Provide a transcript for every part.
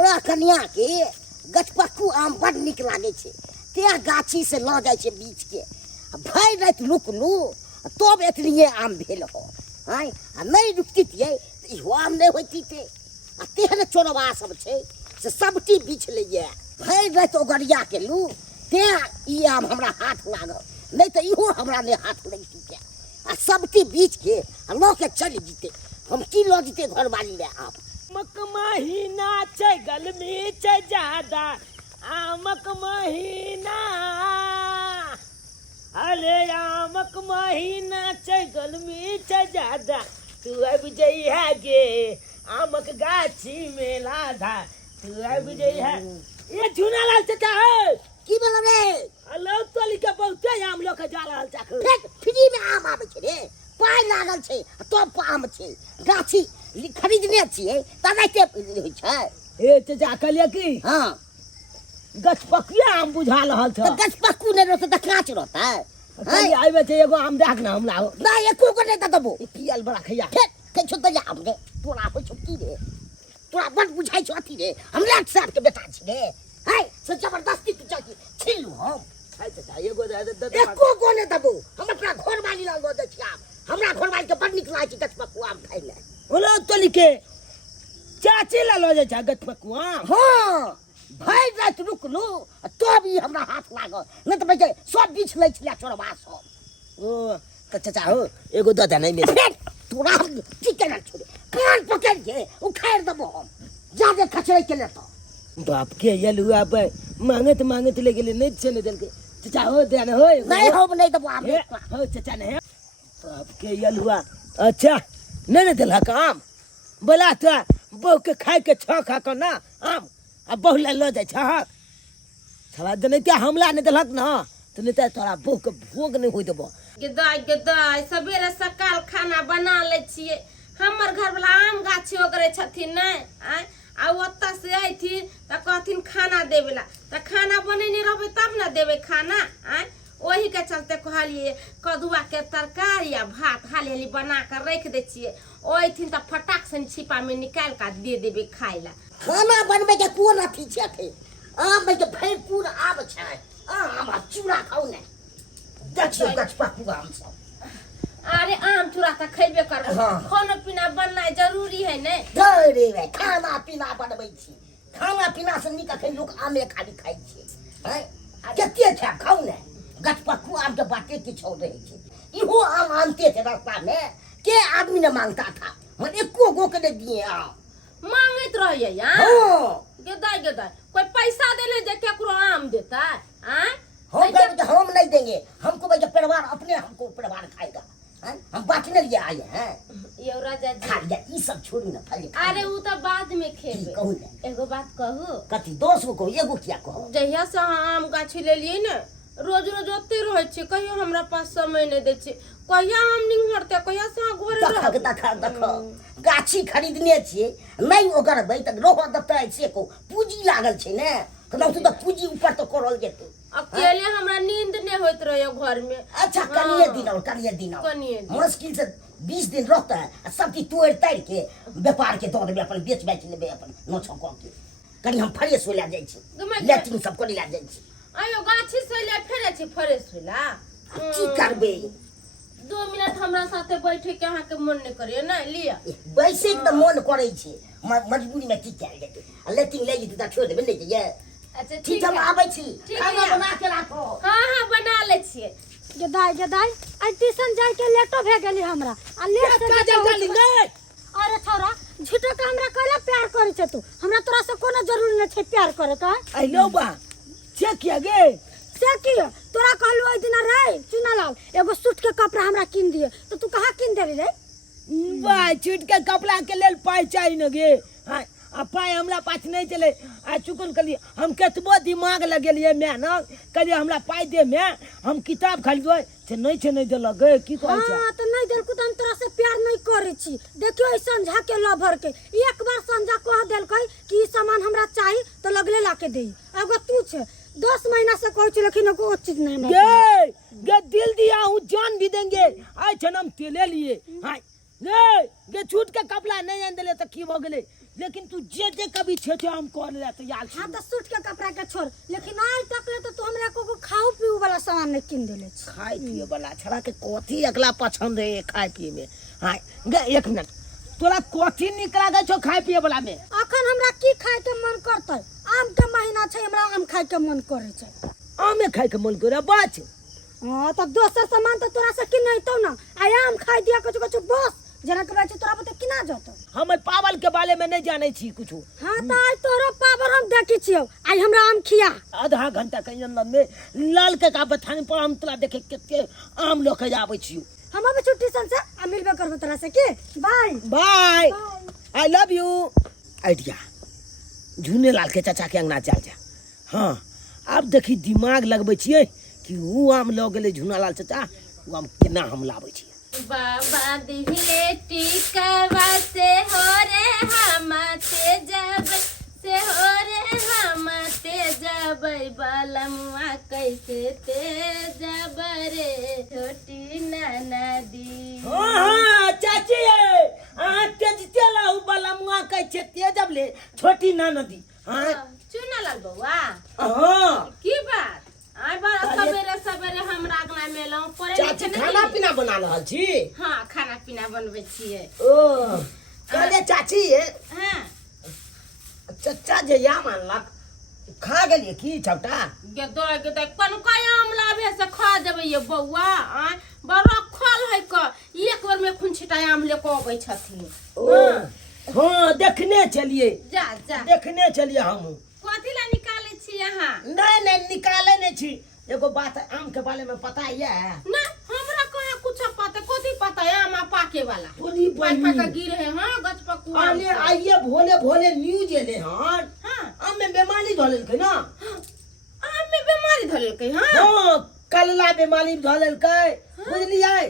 हमरा कन्या के गछपक्कू आम बड़ निक लागे छे ते गाछी से ल जाय छे बीच के भरि रात रुकलू तब एतनिए आम भेल हो आय आ नहीं रुकतिए इहो आम नहीं होती थे आ तेहन चोरबा सब छे से सबटी बीछ लइए भरि रात ओगरिया के लू ते ई आम हमरा हाथ लागल नहीं तो इहो हमरा ने हाथ लगती के आ सबटी बीच के ल के चल जीते हम की ल जीते घर वाली ले आम आमक महीना छै गलमी छै ज्यादा आमक महीना अरे आमक महीना छै गलमी छै ज्यादा तू अब जइहा गे आमक गाछी में लाधा तू अब जइहा ये झुनालाल चाचा है की बोल रे हेलो तोली के बहुते आम लोग जा रहल चाकू फेक फ्री में आम आवे छे रे पाई लागल छे तब आम छे गाछी खरीदने छिए तनाते होय छै ए चाचा कहलिए की हां गछपक्कुआ आम बुझा रहल छ तो गछपक्कू ने रहत त काच रहता कहलिए आइबे छै एगो आम देख ना हमरा ना एको को नहीं दबो ई पियल बड़ा खैया फेक के छो त आम रे तोरा हो छुट्टी रे तोरा बड़ बुझाई छ अथी रे हम लाट साथ के बेटा छी रे हाय से जबरदस्ती तू जाकी छिलू हम हाय चाचा एगो दे एको को नहीं दबो हम अपना घर वाली लाल दे छी आम हमरा घर वाली के बड़ निक लागे छै गछपक्कू आम खाइ ले बोलो तोली के चाची ला लो जा गछपक्कुआ हां भरि रात रुकलू तब ई हमरा हाथ लागल नहीं तो बैठे सब बीच लै छले चोरबा सब ओ त चाचा हो एगो दे नहीं में फेक तोरा चिकन छोड़े कान पकड़ के उखाड़ दबो हम जादे खचरे के लेतो बाप के यलुआ पे मांगत ले गेले नहीं छे ने देलके चाचा हो दे न हो नहीं हो नहीं दबो आम हो चाचा ने बाप के यलुआ अच्छा नहीं देला काम बोला तो बहू के खाए के छ खा के ना आम आ बहू ला लो जाय छ छला दने के हमला नहीं देलक ना तो नहीं तोरा बहू के भोग नहीं होई देबो गदाई सवेरे सकाल खाना बना ले छिए हमर घर वाला आम गाछी ओगरे छथिन नै आ ओत्ता से आइथिन त कहथिन खाना देबेला त खाना बनेने रहबे तब ना देबे खाना ओही के चलते कहलिए कदुआ के तरकारी आ भात हाली हाली बना के रख दे छिए ओइथिन त फटाक से छिपा में निकाल के दे देबे खाइला खाना बनबे के कोन अथी छै आम में के भरपूर आम छै आम चूड़ा खाऊ ने देखियो गछपक्कू आम सब अरे आम चूड़ा त खइबे करबो खाना पीना बननाइ जरूरी है ने रे रे खाना पीना बनबै छी खाना पीना से निक अखन लोग आमे खाली खाइ छै हैं कते छै खाऊ ने गछपक्कू आम के बाते किछो रहे छै इहो आम आनते थे रास्ता में के आदमी ने मांगता था हम एको गो के दे दिए आम मांगत रहिए यार हां गदाई कोई पैसा देले जे केकरो आम देता हम नहीं देंगे हमको भाई परिवार अपने हमको परिवार खाएगा हम बांटने लिए आए हैं यो राजा जी खा लिया ई सब छोड़ी ना फल अरे उ त बाद में खेबे कहू ने एगो बात कहू कथी 10 गो कहू एगो क्या कहू जहिया से आम गाछी ले लिए ने रोज ओते रहे छै कहियो हमरा पास समय नहीं दे छै कहिया आम नहीं हरते कहिया से घरे देखो गाछी खरीदने छिए नहीं ओकर भाई तक रोह दते से को पूंजी लागल छै ने तो पूंजी ऊपर तो करल जेते अकेले हमरा नींद नहीं होत रहे घर में अच्छा कनिए दिन मुश्किल से 20 दिन रहता है सब चीज तोड़ ताड़ के व्यापार के दौर में अपन बेच लेबे अपन नोछो क के कनी हम फ्रेश हो ला जाय छी लेटिंग सब को ला जाय छी आयो गाछी से ले फेरे छी फ्रेश होला की करबे 2 मिनट हमरा साथे बैठे के अहाँ के मन नहीं करे ना लिया वैसे त मन करे छी मजबूरी में की कैल जेते लेटिंग ले जेते त छोड़ देबे नहीं जे अच्छा ठीक हम आबै छी खाना बना के राखो हां बना ले छिए गदाई आई ट्यूशन जाय के लेटो भे गेली हमरा आ लेट से जल्दी नहीं अरे छोरा झूठो के हमरा कहला प्यार करे छ तू हमरा तोरा से कोनो जरूरी न छै प्यार करे का आई लो बा से किया गे से की तोरा कहलु ओइ दिन रे चुना लाल एगो सूट के कपड़ा हमरा किन दिए तो तू कहां किन देली रे बा छूट के कपड़ा के लेल पाई चाहिए न गे हां आ पाई हमरा पास नहीं चले आ चुकन कली हम केतबो दिमाग लगेलिए मैं न कली हमरा पाई दे मैं हम किताब खरीदबै से नहीं देलक गे की कहै छै हां तो नहीं देलकु त हम तोरा से प्यार नहीं करे छी देखियो ई संझा के लभर के एक बार संझा कह देलकै कि ई सामान हमरा चाहिए तो लगले लाके देई एगो तू छ 10 महीना से कहै छी लेकिन एगो चीज नहीं गे दिल दिया हूं जान भी देंगे आज जन्म तेले लिए हां गे छूट के कपड़ा नहीं आन देले त की भ गेले लेकिन तू जे जे कभी छे आम कर ले तो यार हाँ तो सूट के कपड़ा के छोड़, लेकिन आज तक ले तो तू हमरा को खाओ पीऊ वाला सामान नहीं किन देले छी। खाए पिए वाला छड़ा के कथी अगला पसंद है खाए पिए में। हाँ गे एक मिनट, तोरा कथी निक लागे छो खाए पिए वाला में? अखन हमरा की खाए के मन करतै? आम के महीना छै, हमरा आम खाए के मन करे छै। आमे खाए के मन करे बच। हाँ तो दोसर सामान तो तोरा से किन नहीं तो ना, आय आम खाए दिया कुछ कुछ बस जना के बात तोरा बते किना जतो। हम पावल के बारे में नहीं जाने छी कुछ। हाँ तो आज तोरो पावर हम देखी छियो, आई हमरा आम खिया। आधा घंटा के अंदर में लाल के का बथान पर हम तोरा देखे के आम लेके जाबै छियो। हम अब छुट्टी सन से आ मिलबे करबो तोरा से के। Bye bye, I love you. आइडिया झुने लाल के चाचा के अंगना चल जा। हाँ अब देखी दिमाग लगबै छियै कि ऊ आम लऽ गेलै झुना लाल चाचा, ऊ आम केना हम लाबै छियै। बाबा दिले टिकवा से हो रे हम ते जब से हो रे हम ते जब बलमुआ कैसे ते जब रे छोटी ननदी। हाँ चाची अहाँ तेज चलाऊ बलमुआ कैसे ते जब ले छोटी ननदी। हाँ चुना लाल बउआ हाँ की बात आइ बड़ा सवेरे सवेरे हमरा अगना मेलौं परे चाची खाना पीना बना रहल छी। हाँ खाना पीना बनबै छियै। ओ कहले चाची हाँ चाचा जे आम अनलक खा गेलिए की छौटा? गेदो कोन कोई आम लाभे से खा देबै ये बउआ। आ बड़ा खल है क एक बार में खून छिटा आम ले को अबै छथिन। हाँ देखने चलिए, जा जा देखने चलिए हम। कथी ला निकालै छी अहाँ? नहीं नहीं निकाले नहीं छी। एगो बात आम के बारे में पता है? ना हमरा कहाँ कुछ पता, कथी पता है आम पाके वाला बोली पाके गिर है। हाँ गछ पकुआ आले आइए भोले भोले न्यूज एले हन। हाँ आम में बीमारी धलेलकै ना। आम में बीमारी धलेलकै। हाँ हाँ कल्ला बीमारी धलेलकै, बुझलिए?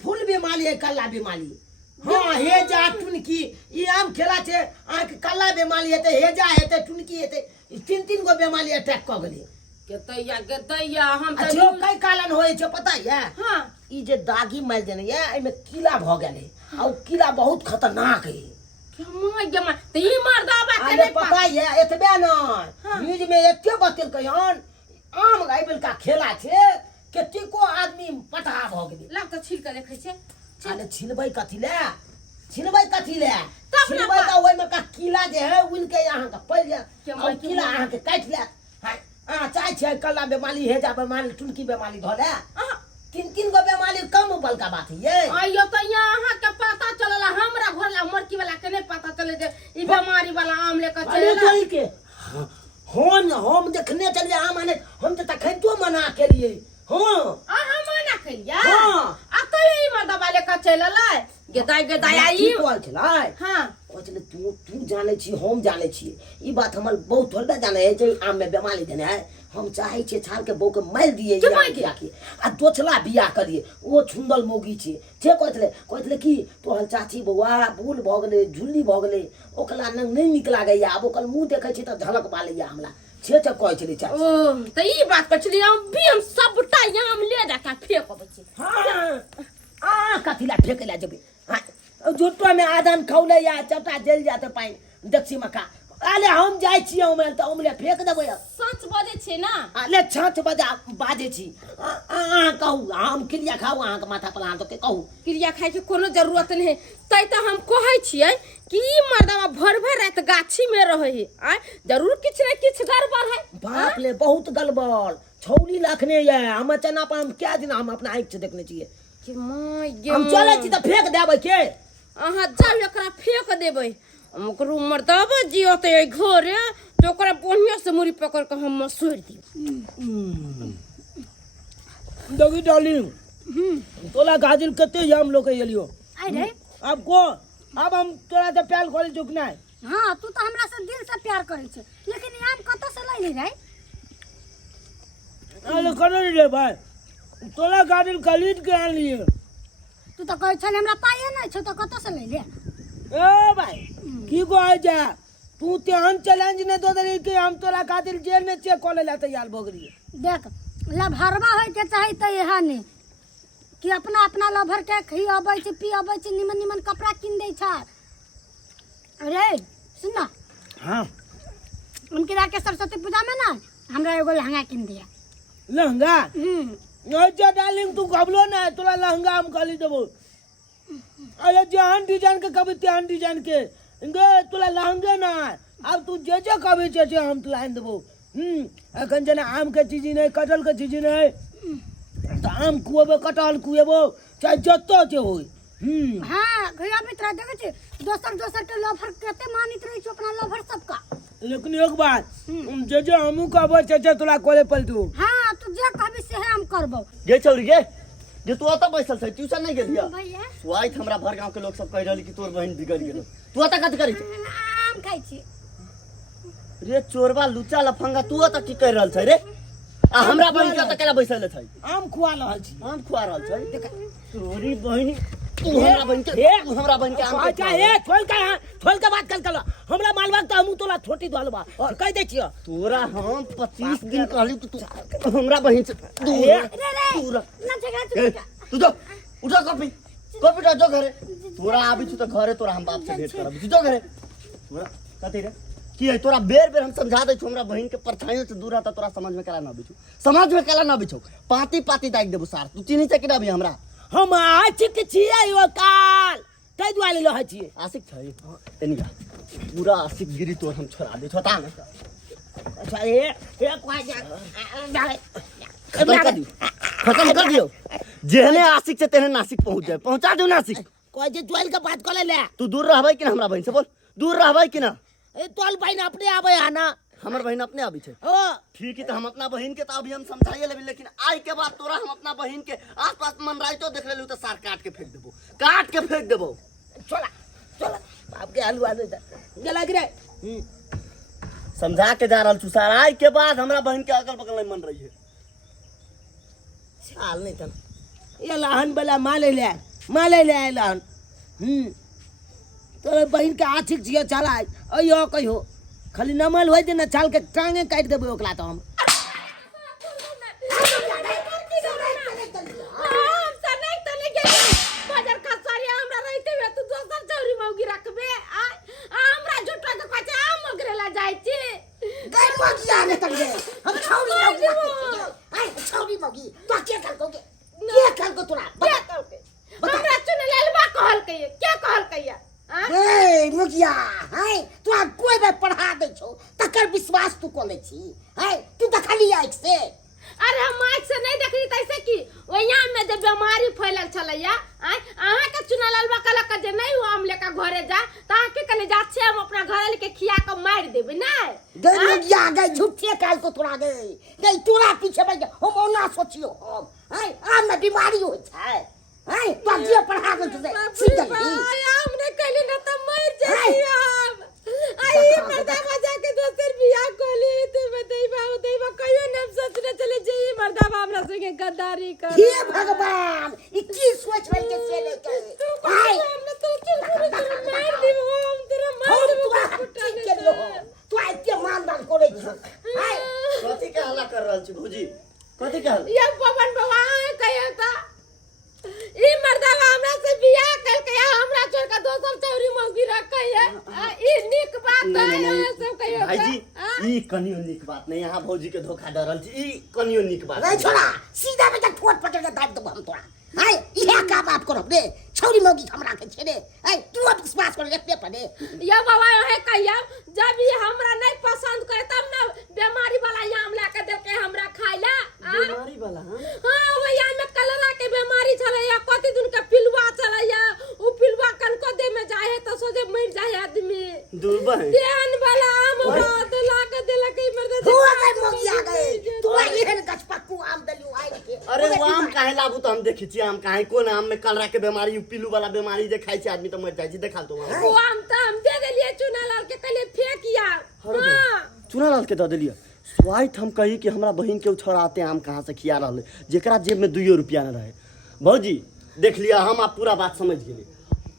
फूल बीमारी है कल्ला बीमारी। हाँ हेजा टुनकी ई आम खेला छे आंख कल्ला बीमारी हेते, हेजा हेते, टुनकी हेते, तीन तीन गो बीमारी अटैक क गेलै। गेतैया हम त जो कई कारण होय छे पता है? हाँ ई जे दागी मार देने ये एमे कीड़ा भ गेलै आ उ कीड़ा बहुत खतरनाक है। केमा गेमा त ई मार दाबा के अरे नहीं पता है एतबे न हाँ। न्यूज में एते बतेलकै हन आम गाइबल का खेला छे कतेको आदमी पटहा भ गेलै। लाग त छिल के देखै छे। अरे छिलबै कथी ले, छिलबै कथी ले? तब न छिलबै त ओइ में का कीड़ा जे है उनके यहाँ का पड़ जा केमा और कीड़ा यहाँ के काट ले। हां चाहे छे कल्ला बीमारी हेजा बीमारी टुनकी बीमारी धले तीन तीन गो बीमारी कम बल का बात है ये। आइयो त यहाँ के पता चलला हमरा घर ला मरकी वाला के नहीं पता चले जे ई बीमारी वाला आम लेकर अरे चलेला। कोई के हम देखने चलिए आम आने हम तो तखन तो मना के लिए। हाँ आ हम मना करिया। हाँ। आ तो ई मार दबा लेकर चलेला गेदाई आई। बोल छलाई। हां ओ चले तू जाने छी हम जाने छी ई बात हमर बहुत थोड़ा जाने है जे आम में बीमारी देने है। हम चाहे छे छाल के बौ के मार दिए या के आ दोछला बियाह करिए ओ छुंदल मोगी छे जे कहतले कि तोहर चाची बौआ भूल भ गेले झुल्ली भ गेले ओकला नहीं निक लागैया अब ओकर मुंह देखे छी त झलक बालैया हमरा छे कहै छली चाची। ओ त ई बात पर चली हम भी हम सबटा आम ले जाके फेंक अबै छी। हां आ कथिला फेंकला जबे हां झुट्टो में आदन खौले या चटा जल जाते पाइन देखसी मका आले हम जाय छी ओमे त ओमले फेंक देबै। सच बजे छे ना आले छछ बजा बाजे छी आ कहू हम क्रिया खाऊ अहाँ के माथा पर हाथ के कहू क्रिया खाए के कोनो जरूरत नहीं है। तै त हम कहै छियै कि ई मर्दवा भर भर रात गाछी में रहे है। आ जरूर किछ न किछ गड़बड़ है। बाप ले बहुत गलबल छौरी लखने ये हम चना पर हम क्या दिन हम अपना आंख से देखने छिए कि माय हम चले छी त फेंक देबै के अहाँ जाउ एकरा फेंक देबै। हम ओकरो मर्दवा जियो त ए घरे तो ओकरा बढ़िया से मुड़ी पकड़ के हम मसोड़ दी। दगी डार्लिंग तोला गाजिल कते जाम लोग एलियो आई रे अब को अब हम तोरा से प्यार करे चुकना है। हाँ तू तो हमरा से दिल से प्यार करे छे, लेकिन ई आम कत से लैली रे? अरे करे रे भाई तोला गाजिल खरीद के आन लिए। तू तो कहै छले हमरा पाए नहीं छ तो कत से लैले? ए भाई की को आ जा तू तेहन चैलेंज ने दो दे के हम तोरा खातिर जेल में चेक कर ले तैयार भोगरी। देख लभरवा होय के चाही त एहा ने कि अपना अपना लभर के खियाबै छी पियाबै छी निमन निमन कपड़ा किन दै छ। अरे सुन ना हाँ उनके जाके सरस्वती पूजा में ना हमरा एगो लहंगा किन दिया। लहंगा अच्छा डार्लिंग तू कबलो ना तोला लहंगा हम खाली देबो। अरे जहन डिजाइन के कभी त्यान डिजाइन के गे तोला लहंगा ना अब तू जे जे कभी जे हम तोला आन देबो। अखन जना आम के चीज नहीं कटहल के चीज नहीं तो आम कुएबो कटहल कुएबो चाहे जत्तो जे होई। हाँ घिया मित्र देखे छे दोसर दोसर के लवर कते मानित रही छ अपना लवर सबका। लेकिन एक बात जे जे हमू कहबो जे तोला कोले पलटू। हाँ तू जे कहबी से हम करबो। गे चौरी गे जे तू अत बैसल छै ट्यूशन नहीं गेलिया भैया स्वाइथ हमरा भर गांव के लोग सब कह रहली कि तोर बहन बिगड़ गेलो तू अत कत करी छै आम खाई छी। रे चोरबा लुच्चा लफंगा तू अत की कर रहल छै रे आ हमरा बहन के अत केला बैसल छै आम खुआ रहल छी। आम खुआ रहल छै तोरी बहनी तू हमरा बहन के हमरा बहन के आम अच्छा हे खोल के बात कर हमरा मालवा त हमू तोला छोटी दलबा और कह दे छियो तोरा हम 25 दिन कहली तू हमरा बहन से दूर दूर ना झगड़ा तू जो उठा कॉपी कॉपी जो घरे तोरा आबी छु त घरे तोरा हम बाप से भेंट करब तू जो घरे तोरा कथि रे की है तोरा बेर बेर हम समझा दे छु हमरा बहन के परछाइयों से दूर रहता तोरा समझ में केला ना बिछु समझ में केला ना बिछु पाती पाती दाग देबो सार तू चिन्ही छै कि ना भी हमरा हम आशिक छियै यो काल तै दुआले लह छियै आशिक छै एनिया पूरा आशिक गिरी तोर हम छोड़ा दे छोटा ना अच्छा हे कोइ खत्म कर दियो जेहने आशिक से तेहने नासिक पहुंच जाए पहुंचा दो नासिक कोइ जे जोइल के बात कर ले तू दूर रहबै कि ना हमरा बहन से बोल दूर रहबै कि ना ए तोल बहन अपने आवे आना हमर बहन अपने आबी छै ओ ठीक है तो हम अपना बहन के तो अभी हम समझाइए लेबे लेकिन आज के बाद तोरा हम अपना बहन के आसपास मन राइतो देख लेलू तो सार काट के फेंक देबो चला चला बाप के आलू आलू गेला गिरे समझा के जा रहल छु सार आज के बाद हमरा बहन के अगल बगल नहीं मन रही है साल नहीं तन ये लहन वाला माले ले लहन तोरे बहन के आशिक छियै चला अयो कहियो खाली नमल होय दे ना चाल के टांगे काट देबे ओकला तो हम हम छौरी मौगी तो के कर को तोरा हमरा चुने ललबा कहल कहिए क्या कहल कहिए ए मुखिया है तू कोई बार पढ़ा दे छो तकर विश्वास तू कोले छी है तू देखली आंख से अरे हम आँख से नहीं देखली तैसे की ओया में जे बीमारी फैलल छलैया अहाँ के चुना ललबा कहलक जे नहीं हो हम लेका घरे जा ता के कने जा छे हम अपना घर के खिया के मार देबे नहीं गई मुखिया गई झूठे काल को तोरा गई तोरा पीछे भाई हम ओना सोचियो हम है आम में बीमारी हो छै है तो जे पढ़ा दे तुझे सीधल हमने कहली न त मर जाई हम आई मर्दा मजा के दोसर बियाह कोली तो बताइबा कहियो न सोचने चले जे मर्दा हमरा संगे गद्दारी कर हे भगवान ई की सोच रही के से लेके हाय हमने तो चल मार दी हम तेरा मार तू ठीक के लो तू आके मानदान करे छ हाय कथि के हल्ला कर रहल छी भौजी कथि के हल्ला ये पवन बाबा कहियो त ई मर्दावा हमरा से बियाह कर के हमरा छोड़ के दोसर चौरी मौगी रखै है ई निक बात है सब कहियो भाईजी ई कनियो निक बात नहीं यहाँ भौजी के धोखा डरल छी ई कनियो निक बात नहीं छोड़ा सीधा बेटा ठोट पकड़ के दाब दब हम तोरा हाय इहे का बात करब रे छौरी मौगी हमरा के छे रे हाय तू अब विश्वास कर एते पड़े या बाबा है कहिया जब ये हमरा नहीं पसंद करे तब ना बीमारी वाला याम लाके दे के हमरा खाइला बीमारी वाला हां वो याम में कलरा के बीमारी छले या कति दिन के पिलुआ छले या उ पिलुआ कनको दे में जाए तो सोजे मर जाए आदमी दूरबा है देन वाला आम बात लाके देला के मर्द तू गई मौगी आ गई तू एहन गछपक्कू आम दलियो आइ के अरे वो आम काहे लाबू तो हम देखि छी आम काहे कोन आम में कलरा के बीमारी पिलू वाला बीमारी जे खाइ छी आदमी तो मर जाय छी देखा तो वो आम तो हम दे देलिए चुना लाल के कहले फेंकिया हां चुना लाल के द देलिए स्वाइथ हम कही कि हमरा बहन के छोड़ाते आम कहाँ से खिया रहले जेकरा जेब में 2 रुपया न रहे भौजी देख लिया हम आप पूरा बात समझ गेली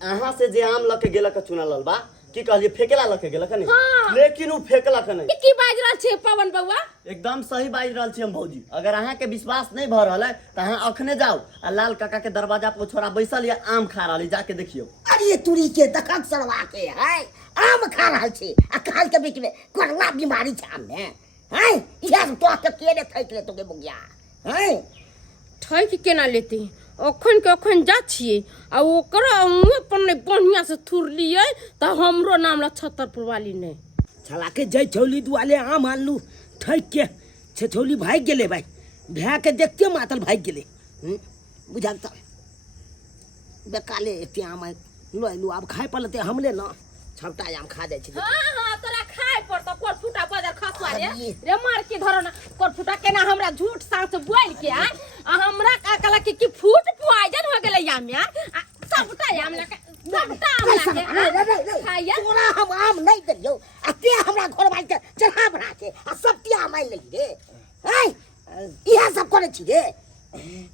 अहाँ से जे आम लके गेलक चुना लाल बा की कहलिए फेकेला लके गेलक नहीं हाँ। लेकिन उ फेकलक नहीं की बाज रहल छे पवन बउआ एकदम सही बाज रहल छी हम भौजी अगर अहाँ के विश्वास नहीं भ रहल है त अहाँ अखने जाओ आ लाल काका के दरवाजा पर छोरा बैसल या आम खा रहली जाके देखियो अरे तुरी के दखक सड़वा के है आम खा रहल छी आ काल के बीच में कोरोना बीमारी छै आम में हैं इहा तो के ने थैक ले तोगे बुगिया हैं ठैक केना लेते अखन के अखन जा छिए आ ओकरा मुंह पर नहीं बढ़िया से थुरलिए त हमरो नाम ला छतरपुर वाली नहीं छला के जय छौली दुआले आम आनलू ठैक के छछौली भाग गेले भाई भै के देखते मातल भाग गेले बुझाल त बेकाले एते आम लइलू अब खाए पड़ते हमले ना छवटा आम खा जाय छी हां तोरा खाए पड़तो कोर फुटा बाजार खसवा रे मार के धरो ना कोर फुटा केना हमरा झूठ सांग से बोल के आ हमरा का कला की फूट पॉइजन हो गेलै या में सबटा आम लगा सबटा आम लगा खाया तोरा हम आम नहीं देलियो आ ते हमरा घर वाली के चढ़ा बना के आ सबटी आम आइ लेली रे हैं इहा सब करे छी रे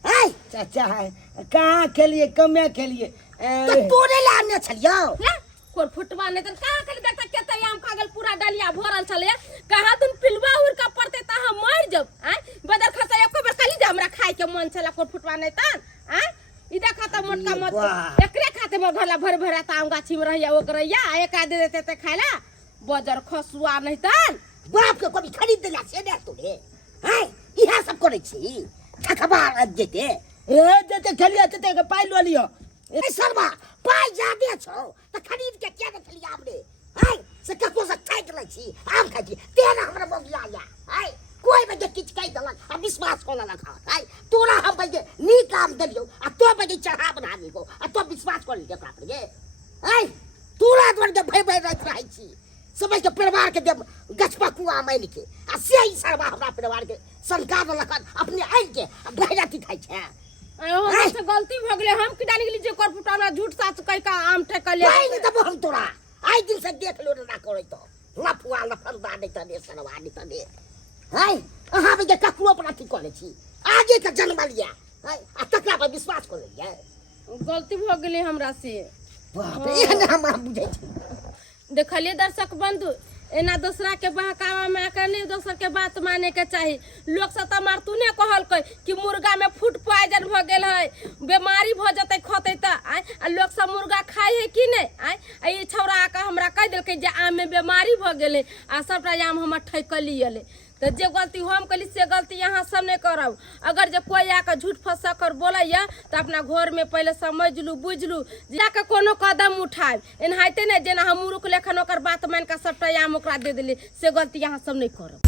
हैं चाचा है कहाँ खेलिए कमे खेलिए तो तोरे लाने छलियो ले कोर फुटवा नहीं त कहां के देखता केते आम खागल पूरा डलिया भरल छले कहां तुम पिलवा उर का पड़ते त हम मर जब बदर खसा एको बेर खाली हमरा खाए के मन छला कोर फुटवा नहीं त ई देखा त मोटका मत एकरे खाते में घरला भर भरा त आम गाछी में रहिया ओकरैया एक आ दे देते त खाइला बजर खसुआ नहीं त बाप के कभी खरीद देला से दे तोरे हैं इहा सब करे छी ठकबार देते ए देते खेलिए ते पाई लो लियो ए शर्मा पाई जादे छौ त खरीद के क्या दे छली आम रे हैं से कको से खाइ ले छी आम खाइ छी तेरा हमरा मोगिया या हैं कोई बजे किछ कहि दलक आ विश्वास कोला लखा हैं तोरा हम बजे नी काम दलियो आ तो बजे चढ़ा बना लीगो आ तो विश्वास कर ले ओकरा पर गे हैं तोरा द्वार के भय भय रहत रहै छी समझ के परिवार के देव गछपा कुआ माइल के आ से ही शर्मा हमरा परिवार के संस्कार लखन अपने आइ के भैराती खाइ छै हमसे गलती भ गेले हम की डाली गेली जे कोर फुटा में झूठ साच कह का आम ठेक ले पाई नहीं तब हम तोरा आई दिन से देख लो ना करे तो लफुआ लफंदा नहीं त दे सरवा नहीं त दे हाय अहाँ बजे ककरो पर अथी करे छी आगे के जन्म लिया हाय आ तकरा पर विश्वास कर लिया गलती भ गेले हमरा से बाप रे एहन हम बुझै छी देखलिए दर्शक बंधु एना दूसरा के बहकावा में आकर नहीं दोसर के बात माने के चाहिए लोग सब तमार तूने कहल कि मुर्गा में फूड पॉइजन भ गेल है बीमारी भ जते खते त आ लोग सब मुर्गा खाए है कि नहीं आ ई छौरा का हमरा कह देलकै जे आम में बीमारी भ गेले आ सबटा आम हमर ठैकलियले तो जे गलती हम कली से गलती यहाँ सब नहीं करब अगर जो कोई आकर झूठ फंसा कर बोलैया तो अपना घर में पहले समझ लू बुझ लू जाकर कोनो कदम उठाए एनाहिते नहीं जेना हम मुरुख लेखन ओकर बात मान के सबटा आम ओकरा दे दिली से गलती यहाँ सब नहीं करब।